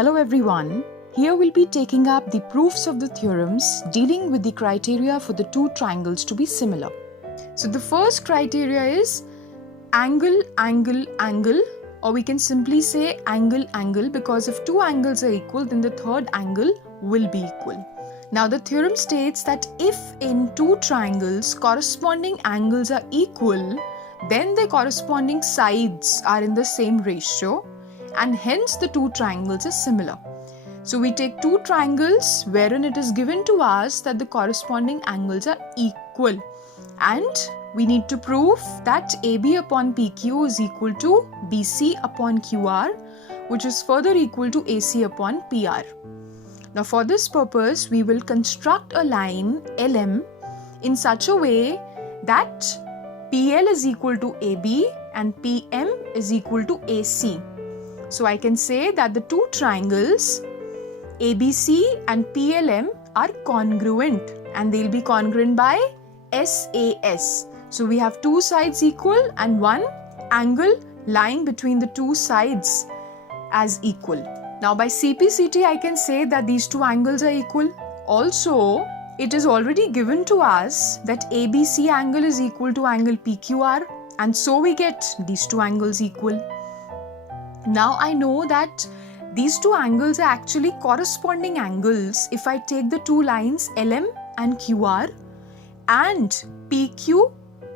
Hello everyone. Here we'll be taking up the proofs of the theorems dealing with the criteria for the two triangles to be similar. So the first criteria is angle, angle, angle, or we can simply say angle, angle, because if two angles are equal, then the third angle will be equal. Now the theorem states that if in two triangles corresponding angles are equal, then their corresponding sides are in the same ratio and hence the two triangles are similar. So we take two triangles wherein it is given to us that the corresponding angles are equal, and we need to prove that AB upon PQ is equal to BC upon QR, which is further equal to AC upon PR. Now for this purpose, we will construct a line LM in such a way that PL is equal to AB and PM is equal to AC. So I can say that the two triangles ABC and PLM are congruent, and they'll be congruent by SAS. So we have two sides equal and one angle lying between the two sides as equal. Now by CPCT I can say that these two angles are equal. Also, it is already given to us that ABC angle is equal to angle PQR, and so we get these two angles equal. Now I know that these two angles are actually corresponding angles if I take the two lines LM and QR and PQ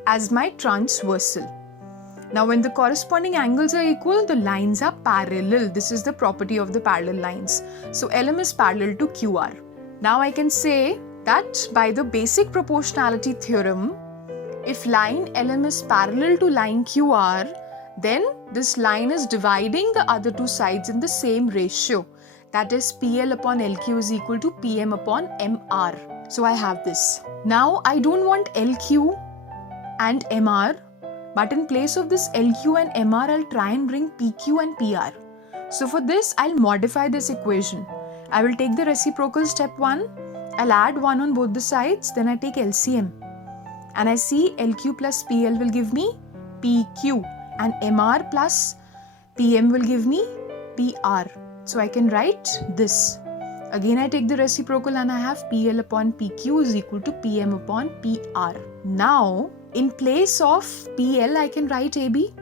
as my transversal. Now when the corresponding angles are equal, the lines are parallel. This is the property of the parallel lines. So LM is parallel to QR. Now I can say that by the basic proportionality theorem, if line LM is parallel to line QR, then this line is dividing the other two sides in the same ratio. That is PL upon LQ is equal to PM upon MR. So I have this. Now I don't want LQ and MR, but in place of this LQ and MR, I'll try and bring PQ and PR. So for this, I'll modify this equation. I will take the reciprocal step 1. I'll add 1 on both the sides. Then I take LCM. And I see LQ plus PL will give me PQ. And MR plus PM will give me PR. So I can write this. Again I take the reciprocal and I have PL upon PQ is equal to PM upon PR. Now in place of PL I can write AB.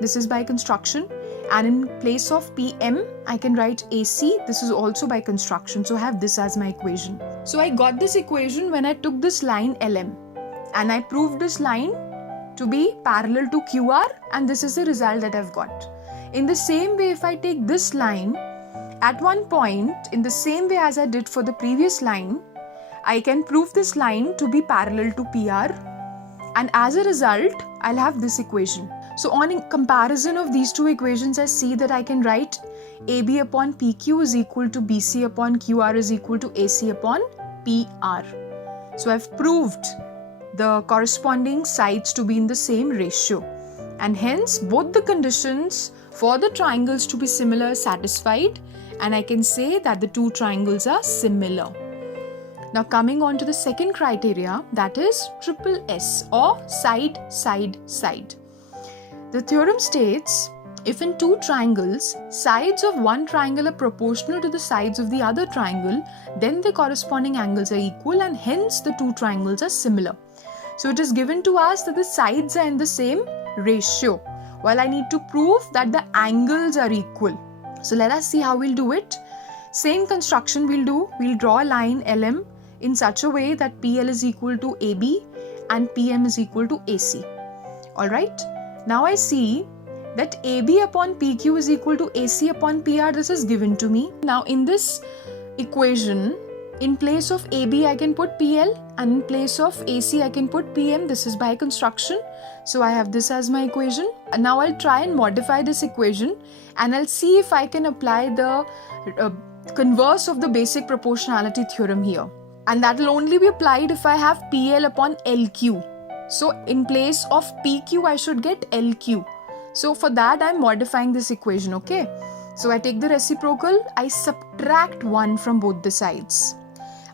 This is by construction. And in place of PM I can write AC. This is also by construction. So I have this as my equation. So I got this equation when I took this line LM. And I proved this line to be parallel to QR, and this is the result that I've got. In the same way, if I take this line, at one point, in the same way as I did for the previous line, I can prove this line to be parallel to PR, and as a result, I'll have this equation. So on comparison of these two equations, I see that I can write AB upon PQ is equal to BC upon QR is equal to AC upon PR. So I've proved the corresponding sides to be in the same ratio, and hence both the conditions for the triangles to be similar are satisfied, and I can say that the two triangles are similar. Now coming on to the second criteria, that is triple S or side, side, side. The theorem states if in two triangles, sides of one triangle are proportional to the sides of the other triangle, then the corresponding angles are equal, and hence the two triangles are similar. So it is given to us that the sides are in the same ratio, while I need to prove that the angles are equal. So let us see how we'll do it. Same construction we'll do. We'll draw a line LM in such a way that PL is equal to AB and PM is equal to AC. Alright. Now I see that AB upon PQ is equal to AC upon PR. This is given to me. Now in this equation, in place of AB I can put PL, and in place of AC I can put PM. This is by construction. So I have this as my equation. And now I'll try and modify this equation, and I'll see if I can apply the converse of the basic proportionality theorem here. And that will only be applied if I have PL upon LQ. So in place of PQ I should get LQ. So for that I'm modifying this equation, okay? So I take the reciprocal, I subtract 1 from both the sides.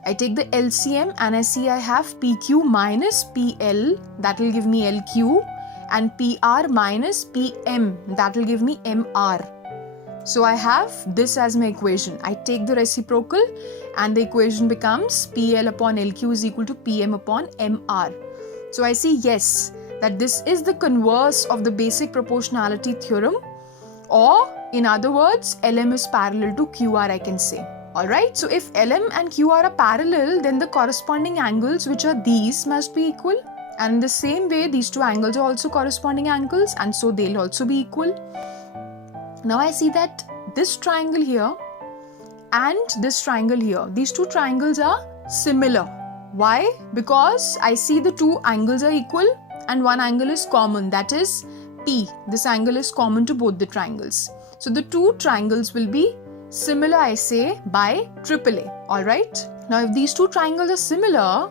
I take the LCM and I see I have PQ minus PL, that will give me LQ, and PR minus PM, that will give me MR. So I have this as my equation. I take the reciprocal and the equation becomes PL upon LQ is equal to PM upon MR. So I see yes, that this is the converse of the basic proportionality theorem, or in other words, LM is parallel to QR, I can say. Alright, so if LM and QR are parallel, then the corresponding angles, which are these, must be equal. And in the same way, these two angles are also corresponding angles, and so they'll also be equal. Now I see that this triangle here and this triangle here, these two triangles are similar. Why? Because I see the two angles are equal and one angle is common, that is P. This angle is common to both the triangles. So the two triangles will be similar, I say, by AAA. Alright? Now if these two triangles are similar,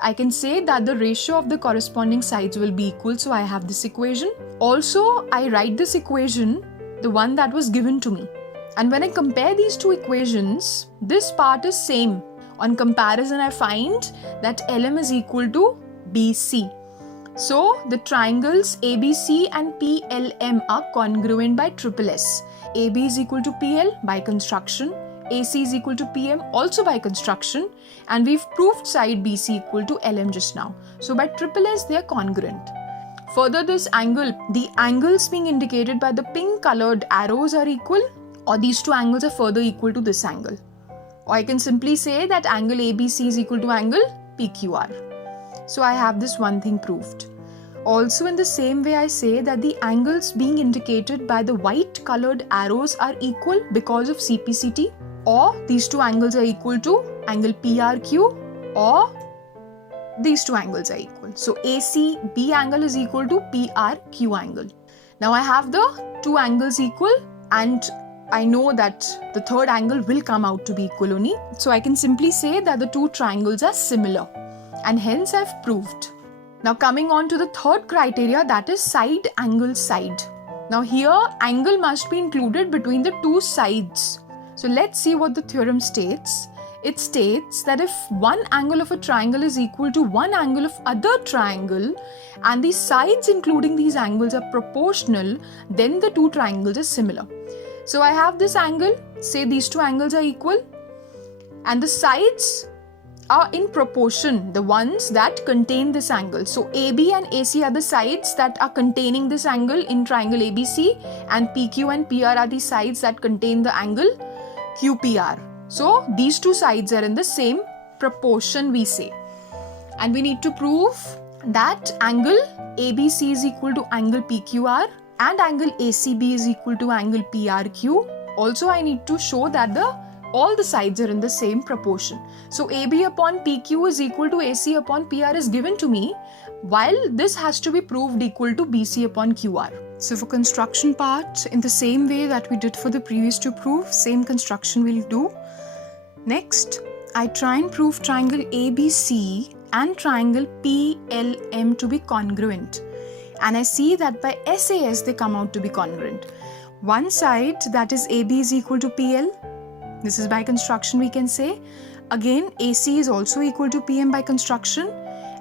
I can say that the ratio of the corresponding sides will be equal. So I have this equation. Also, I write this equation, the one that was given to me. And when I compare these two equations, this part is same. On comparison, I find that LM is equal to BC. So the triangles ABC and PLM are congruent by SSS. AB is equal to PL by construction. AC is equal to PM also by construction. And we've proved side BC equal to LM just now. So by SSS, they are congruent. Further, this angle, the angles being indicated by the pink colored arrows are equal, or these two angles are further equal to this angle. Or I can simply say that angle ABC is equal to angle PQR. So I have this one thing proved. Also in the same way, I say that the angles being indicated by the white colored arrows are equal because of CPCT, or these two angles are equal to angle PRQ, or these two angles are equal. So ACB angle is equal to PRQ angle. Now I have the two angles equal, and I know that the third angle will come out to be equal only. So I can simply say that the two triangles are similar, and hence I've proved. Now coming on to the third criteria, that is side angle side. Now here angle must be included between the two sides. So let's see what the theorem states. It states that if one angle of a triangle is equal to one angle of other triangle and the sides including these angles are proportional, then the two triangles are similar. So I have this angle, say these two angles are equal, and the sides are in proportion, the ones that contain this angle. So AB and AC are the sides that are containing this angle in triangle ABC, and PQ and PR are the sides that contain the angle QPR. So these two sides are in the same proportion, we say. And we need to prove that angle ABC is equal to angle PQR and angle ACB is equal to angle PRQ. Also, I need to show that all the sides are in the same proportion. So AB upon PQ is equal to AC upon PR is given to me, while this has to be proved equal to BC upon QR. So for construction part, in the same way that we did for the previous two proof, same construction we'll do. Next, I try and prove triangle ABC and triangle PLM to be congruent. And I see that by SAS they come out to be congruent. One side, that is AB is equal to PL. This is by construction we can say. Again, AC is also equal to PM by construction.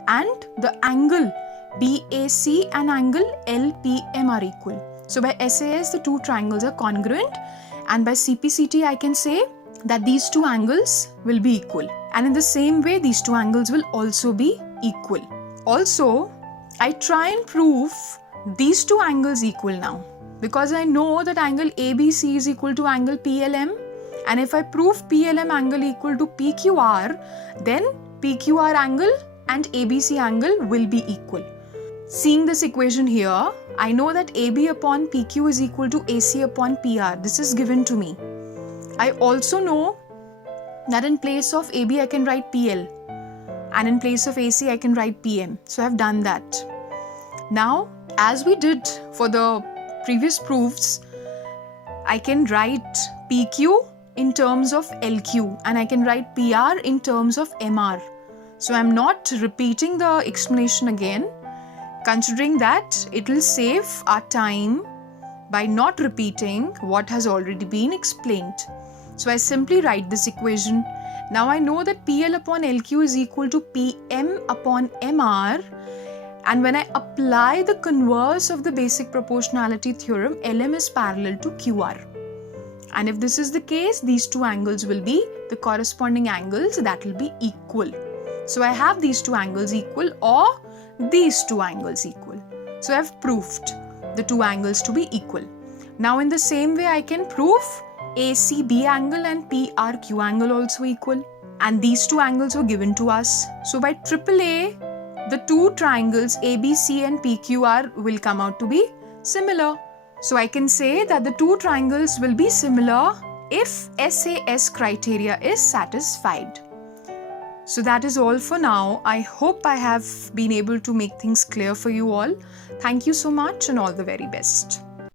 And the angle BAC and angle LPM are equal. So by SAS the two triangles are congruent, and by CPCT I can say that these two angles will be equal. And in the same way, these two angles will also be equal. Also, I try and prove these two angles equal now, because I know that angle ABC is equal to angle PLM, and if I prove PLM angle equal to PQR, then PQR angle and ABC angle will be equal. Seeing this equation here, I know that AB upon PQ is equal to AC upon PR. This is given to me. I also know that in place of AB I can write PL, and in place of AC I can write PM. So I have done that. Now, as we did for the previous proofs, I can write PQ in terms of LQ, and I can write PR in terms of MR. So I'm not repeating the explanation again, considering that it will save our time by not repeating what has already been explained. So I simply write this equation. Now I know that PL upon LQ is equal to PM upon MR, and when I apply the converse of the basic proportionality theorem, LM is parallel to QR. And if this is the case, these two angles will be the corresponding angles that will be equal. So I have these two angles equal or these two angles equal. So I have proved the two angles to be equal. Now in the same way I can prove ACB angle and PRQ angle also equal. And these two angles were given to us. So by AAA, the two triangles ABC and PQR will come out to be similar. So I can say that the two triangles will be similar if SAS criteria is satisfied. So that is all for now. I hope I have been able to make things clear for you all. Thank you so much and all the very best.